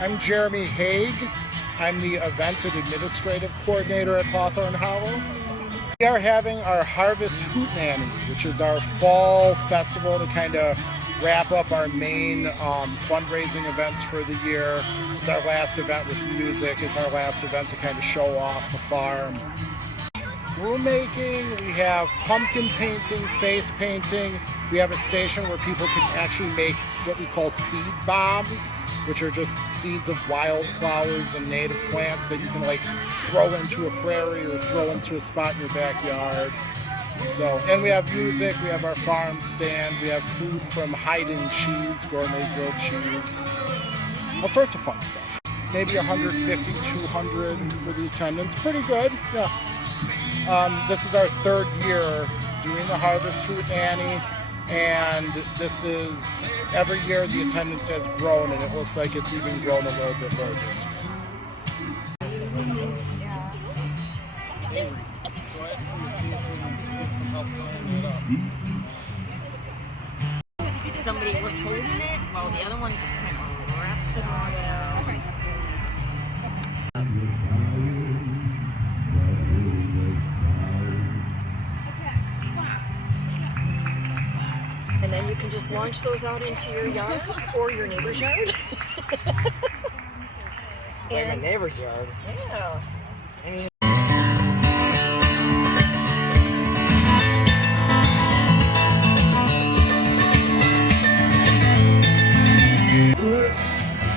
I'm Jeremy Haig. I'm the Event and Administrative Coordinator at Hawthorn Hollow. We are having our Harvest Hootenanny, which is our fall festival to kind of wrap up our main fundraising events for the year. It's our last event with music. It's our last event to kind of show off the farm. Broom making, we have pumpkin painting, face painting. We have a station where people can actually make what we call seed bombs, which are just seeds of wildflowers and native plants that you can like throw into a prairie or throw into a spot in your backyard. So, and we have music, we have our farm stand, we have food from Hiding Cheese, gourmet grilled cheese, all sorts of fun stuff. Maybe 150, 200 for the attendance, pretty good, yeah. This is our third year doing the Harvest Hootenanny, and this is, every year the attendance has grown, and it looks like it's even grown a little bit more this year. Somebody was holding it while the other one kind of wrapped it on there. Okay. And then you can just launch those out into your yard or your neighbor's yard. Like my neighbor's yard. Yeah.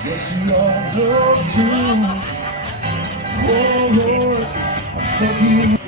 Yes, you all love to. Oh Lord, I'm stuck in.